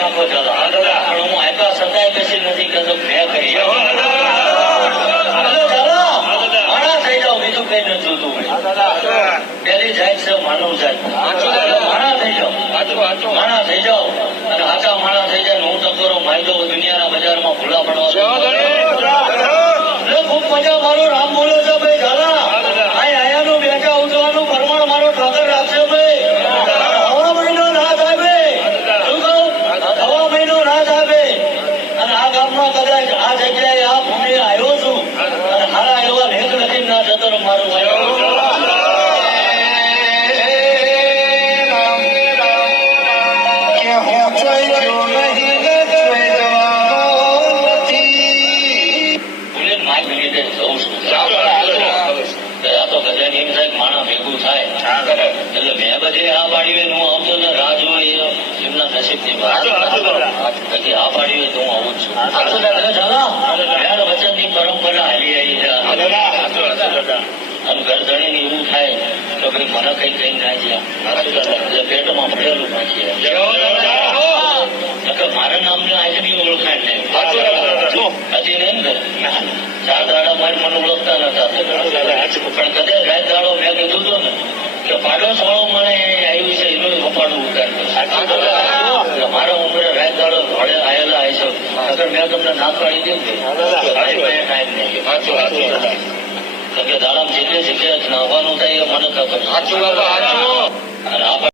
નાખો ચાલો પણ હું આપ્યા છતાંય કશી નથી કહેતો મેં કરી ચાલો ચાલો માણા થઈ જાઓ બીજું કઈ નથી જોતું પેલી જાય છે માનવ જાય માણા થઈ જાઓ માણા થઈ જાઓ અને આચા માણા થઈ જાય હું ટકોરો માયદો દુનિયાના બજારમાં ભૂલા પડવા એટલે ખૂબ મજા મારો રામ બોલો છે ભાઈ ઝાલા આયાનું બેઠા ઉઠવાનું પ્રમાણ મારો ઠાકર રાખશે ભાઈ હવા મહિનો ના થાય ભાઈ શું કહું હવા મહિનો ના થાય ભાઈ આ કદાચ આ જગ્યાએ ના ને માણસ ભેગું થાય. એટલે મેં બધે આ પાડી ને હું આવતો ને રાહ એ એમના નસીબની વાત બાકી આ પાડી તો મારા નામને આજની ઓળખાણ નહીં મારી મને ઓળખતા નતા પણ કદાચ રાત દાડો મેં કીધું હતું ને કે પાડોશ વાળો મને આવ્યું છે એનું કપાડું ઉતાર્યું મારા ઉંમરે રાત દાડો ઘોડે આવેલા હોય છે નકર મેં તમને ના પાડી દીધી ને. મારી પાસે ટાઈમ નહીં કેમ કે દાડામાં જેટલી જગ્યાએ નાહવાનું થાય એ મને ખબર છે. અને આ